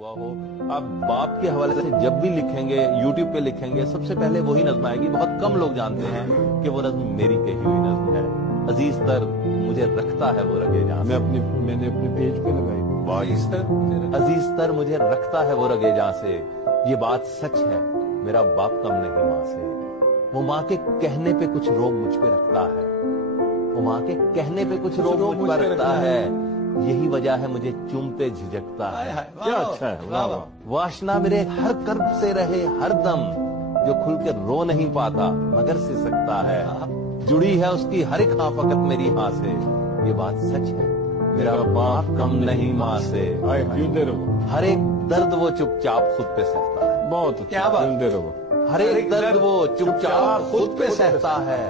हुआ हो। आप बाप के हवाले से जब भी लिखेंगे, यूट्यूब पे लिखेंगे, सबसे पहले वही नज्म आएगी। बहुत कम लोग जानते हैं कि वो नज्म मेरी कही हुई नज्म है। अजीज तर मुझे रखता है वो रगे जां से। मैंने अपने पेज पे लगाई। अजीज तर मुझे रखता है वो रगे जां से, ये बात सच है मेरा बाप कम नहीं माँ से। वो माँ के कहने पे कुछ रोब मुझ पे रखता है, वो माँ के कहने पे कुछ रोब मुझ पर रखता है, यही वजह है मुझे चूमते झिझकता है। क्या अच्छा है, वाह वाह। वासना मेरे हर कर्ब से रहे हर दम, जो खुल के रो नहीं पाता मगर से सकता है। जुड़ी है उसकी हर एक हाँ फकत मेरी हाँ से, ये बात सच है मेरा बाप कम नहीं माँ से। हर एक दर्द वो चुपचाप खुद पे सहता है। बहुत क्या बात, हर एक दर्द वो चुपचाप खुद पे सहता है।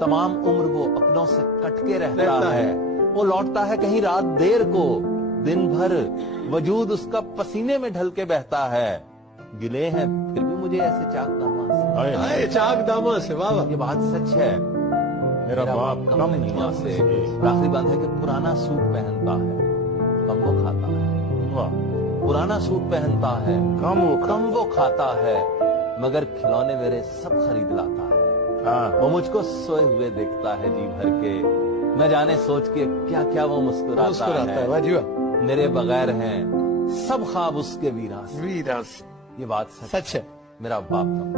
तमाम उम्र वो अपनों से कट के रहता है। वो लौटता है कहीं रात देर को, दिन भर वजूद उसका पसीने में ढल के बहता है। गिले हैं फिर भी मुझे ऐसे चाक दामा से, चाक दामा से, वाह वाह। ये बात सच है मेरा बाप कम नहीं माँ से। आखिरी बात है कि पुराना सूट पहनता है, कम वो खाता है। वाह। पुराना सूट पहनता है, कम वो खाता है, मगर खिलौने मेरे सब खरीद लाता है। वो मुझको सोए हुए देखता है जी भर के, न जाने सोच के क्या क्या वो मुस्कुराता है। वाह। मेरे बगैर हैं सब ख्वाब उसके वीरास। वीरास, ये बात सच है मेरा बाप कम।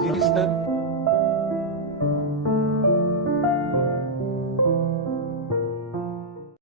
जी।